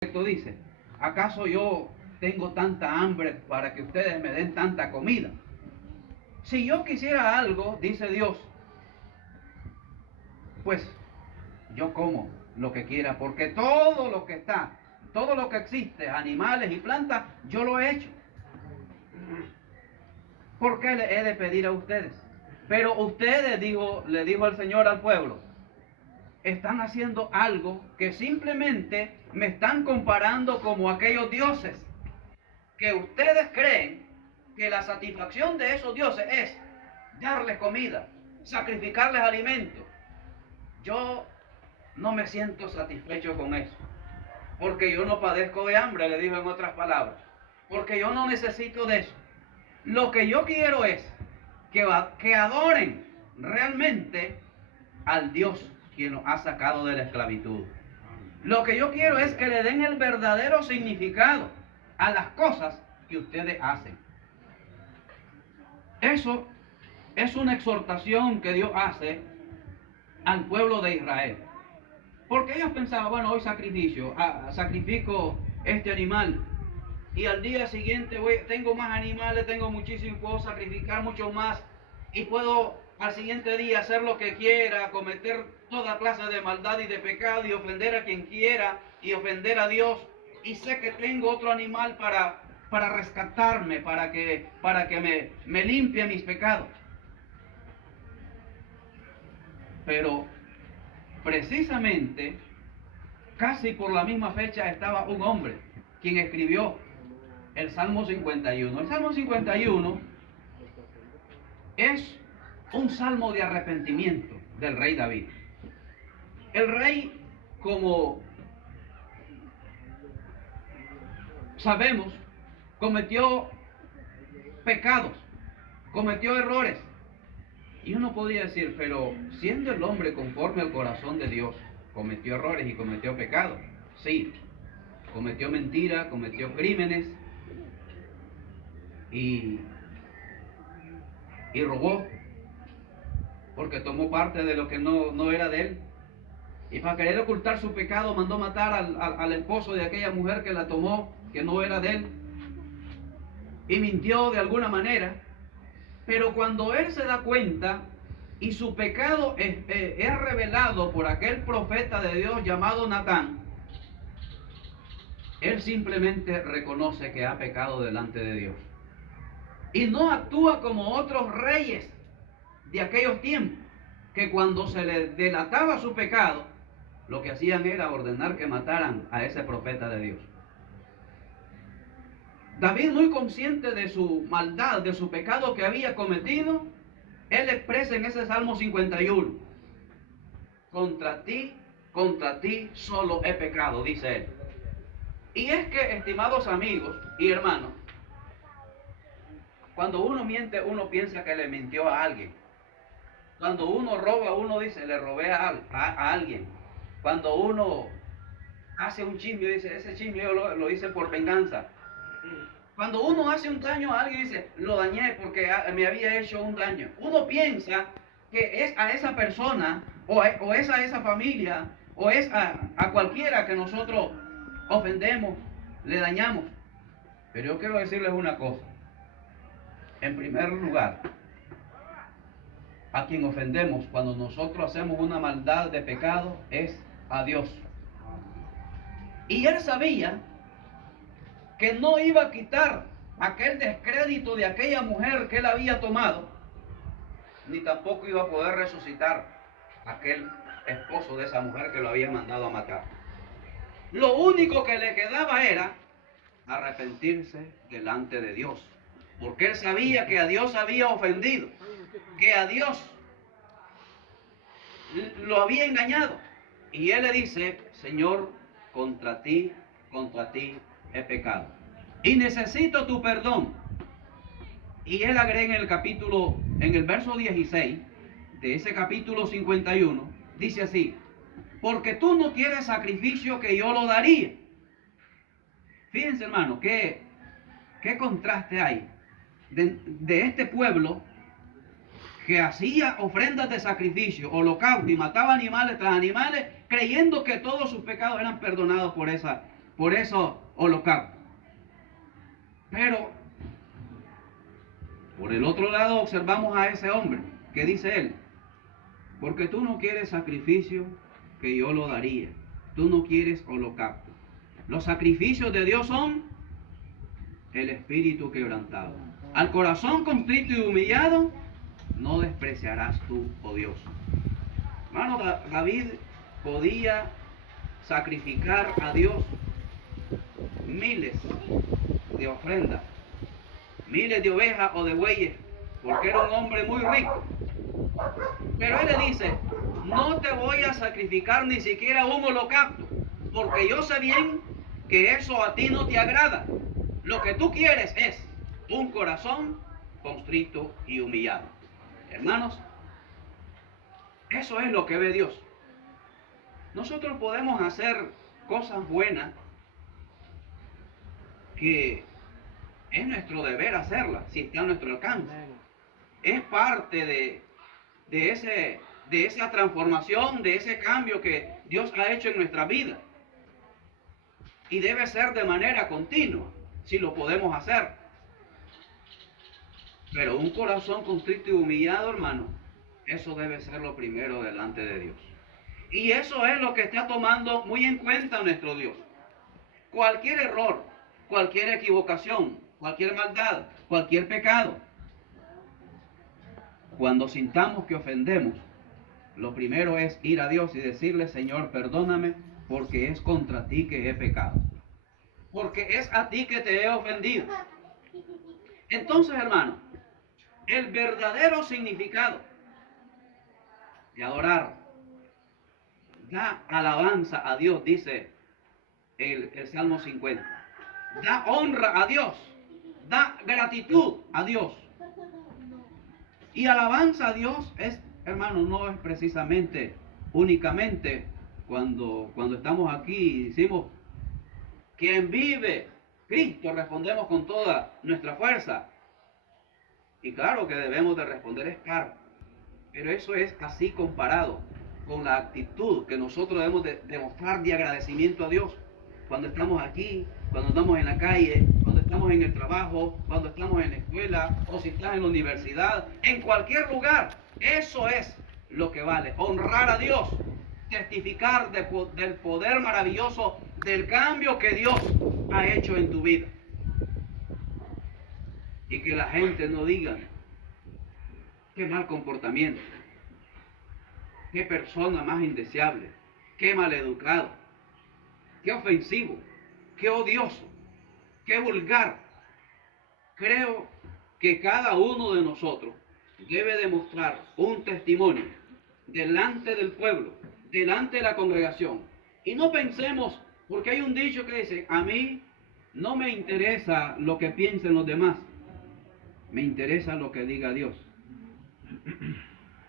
dice, ¿acaso yo tengo tanta hambre para que ustedes me den tanta comida? Si yo quisiera algo, dice Dios, pues yo como lo que quiera, porque todo lo que está, todo lo que existe, animales y plantas, yo lo he hecho. ¿Por qué le he de pedir a ustedes? Pero ustedes, le dijo el Señor al pueblo, están haciendo algo que simplemente me están comparando como aquellos dioses, que ustedes creen que la satisfacción de esos dioses es darles comida, sacrificarles alimento. Yo no me siento satisfecho con eso, porque yo no padezco de hambre, le dijo en otras palabras, porque yo no necesito de eso. Lo que yo quiero es que adoren realmente al Dios quien nos ha sacado de la esclavitud. Lo que yo quiero es que le den el verdadero significado a las cosas que ustedes hacen. Eso es una exhortación que Dios hace al pueblo de Israel. Porque ellos pensaban, bueno, hoy sacrifico este animal y al día siguiente tengo más animales, tengo muchísimos, puedo sacrificar mucho más y puedo al siguiente día hacer lo que quiera, cometer toda clase de maldad y de pecado y ofender a quien quiera y ofender a Dios, y sé que tengo otro animal para rescatarme, para que me limpie mis pecados. Pero precisamente casi por la misma fecha estaba un hombre quien escribió el Salmo 51. El Salmo 51 es un salmo de arrepentimiento del rey David. El rey, como sabemos, cometió pecados, cometió errores. Y uno podría decir, pero siendo el hombre conforme al corazón de Dios, cometió errores y cometió pecados. Sí, cometió mentiras, cometió crímenes y robó, porque tomó parte de lo que no era de él. Y para querer ocultar su pecado mandó matar al esposo de aquella mujer que la tomó, que no era de él. Y mintió de alguna manera. Pero cuando él se da cuenta y su pecado es revelado por aquel profeta de Dios llamado Natán, él simplemente reconoce que ha pecado delante de Dios. Y no actúa como otros reyes de aquellos tiempos, que cuando se les delataba su pecado, lo que hacían era ordenar que mataran a ese profeta de Dios. David, muy consciente de su maldad, de su pecado que había cometido, él expresa en ese Salmo 51, contra ti solo he pecado, dice él. Y es que, estimados amigos y hermanos, cuando uno miente, uno piensa que le mintió a alguien. Cuando uno roba, uno dice, le robé a alguien. Cuando uno hace un chisme, dice, ese chisme yo lo hice por venganza. Cuando uno hace un daño a alguien, dice, lo dañé porque me había hecho un daño. Uno piensa que es a esa persona, o es a esa familia, o es a cualquiera que nosotros ofendemos, le dañamos. Pero yo quiero decirles una cosa. En primer lugar, a quien ofendemos cuando nosotros hacemos una maldad de pecado es a Dios. Y él sabía que no iba a quitar aquel descrédito de aquella mujer que él había tomado, ni tampoco iba a poder resucitar aquel esposo de esa mujer que lo había mandado a matar. Lo único que le quedaba era arrepentirse delante de Dios, porque él sabía que a Dios había ofendido, que a Dios lo había engañado. Y él le dice, Señor, contra ti he pecado y necesito tu perdón. Y él agrega en el verso 16 de ese capítulo 51, dice así, porque tú no quieres sacrificio que yo lo daría. Fíjense, hermano, qué contraste hay de este pueblo que hacía ofrendas de sacrificio, holocausto y mataba animales tras animales, creyendo que todos sus pecados eran perdonados por por eso holocausto. Pero por el otro lado observamos a ese hombre que dice él, porque tú no quieres sacrificio, que yo lo daría. Tú no quieres holocausto. Los sacrificios de Dios son el espíritu quebrantado. Al corazón contrito y humillado no despreciarás tú, oh Dios. Hermano, David podía sacrificar a Dios miles de ofrendas, miles de ovejas o de bueyes, porque era un hombre muy rico. Pero él le dice, no te voy a sacrificar ni siquiera un holocausto, porque yo sé bien que eso a ti no te agrada. Lo que tú quieres es un corazón constrito y humillado. Hermanos, eso es lo que ve Dios. Nosotros podemos hacer cosas buenas que es nuestro deber hacerlas, si está a nuestro alcance. Es parte de esa transformación, de ese cambio que Dios ha hecho en nuestra vida. Y debe ser de manera continua, si lo podemos hacer. Pero un corazón contrito y humillado, hermano, eso debe ser lo primero delante de Dios. Y eso es lo que está tomando muy en cuenta nuestro Dios. Cualquier error, cualquier equivocación, cualquier maldad, cualquier pecado, cuando sintamos que ofendemos, lo primero es ir a Dios y decirle, Señor, perdóname, porque es contra ti que he pecado. Porque es a ti que te he ofendido. Entonces, hermano, el verdadero significado de adorar, da alabanza a Dios, dice el Salmo 50. Da honra a Dios, da gratitud a Dios. Y alabanza a Dios es, hermano, no es precisamente únicamente cuando estamos aquí y decimos, ¿quién vive? Cristo, respondemos con toda nuestra fuerza. Y claro que debemos de responder es claro, pero eso es así comparado con la actitud que nosotros debemos de demostrar de agradecimiento a Dios cuando estamos aquí, cuando estamos en la calle, cuando estamos en el trabajo, cuando estamos en la escuela o si estás en la universidad, en cualquier lugar. Eso es lo que vale, honrar a Dios, testificar del poder maravilloso del cambio que Dios ha hecho en tu vida. Y que la gente no diga, qué mal comportamiento, qué persona más indeseable, qué maleducado, qué ofensivo, qué odioso, qué vulgar. Creo que cada uno de nosotros debe demostrar un testimonio delante del pueblo, delante de la congregación. Y no pensemos, porque hay un dicho que dice, a mí no me interesa lo que piensen los demás, me interesa lo que diga Dios.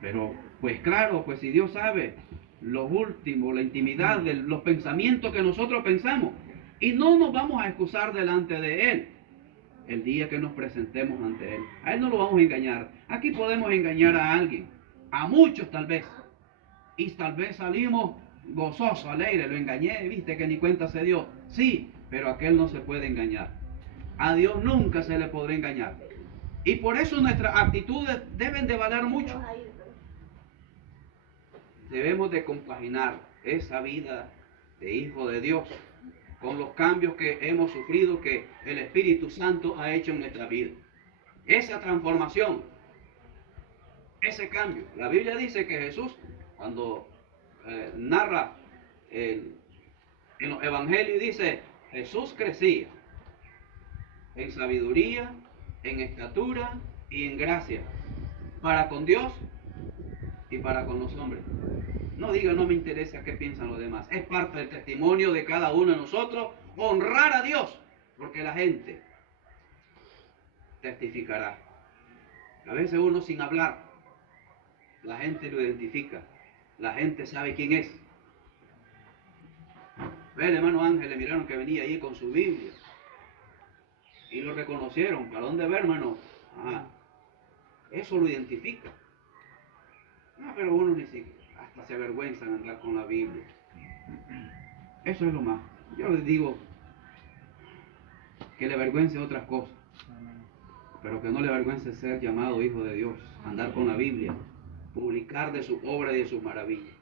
Pero, pues claro, pues si Dios sabe lo último, la intimidad de los pensamientos que nosotros pensamos, y no nos vamos a excusar delante de Él el día que nos presentemos ante Él. A Él no lo vamos a engañar. Aquí podemos engañar a alguien, a muchos tal vez, y tal vez salimos gozosos, alegres, lo engañé, viste que ni cuenta se dio. Sí, pero a aquel no se puede engañar. A Dios nunca se le podrá engañar. Y por eso nuestras actitudes deben de valer mucho. Debemos de compaginar esa vida de hijo de Dios con los cambios que hemos sufrido, que el Espíritu Santo ha hecho en nuestra vida. Esa transformación, ese cambio. La Biblia dice que Jesús, cuando narra en los evangelios, dice, Jesús crecía en sabiduría, en estatura y en gracia, para con Dios y para con los hombres. No diga, no me interesa qué piensan los demás. Es parte del testimonio de cada uno de nosotros honrar a Dios, porque la gente testificará. A veces uno sin hablar, la gente lo identifica, la gente sabe quién es. Ve, el hermano Ángel, le miraron que venía ahí con su Biblia y lo reconocieron. ¿Para dónde ver, hermano? Eso lo identifica. Pero uno ni siquiera, hasta se avergüenza de andar con la Biblia. Eso es lo más. Yo les digo, que le avergüence otras cosas, Amén. pero que no le avergüence ser llamado hijo de Dios, andar con la Biblia, publicar de su obra y de sus maravillas.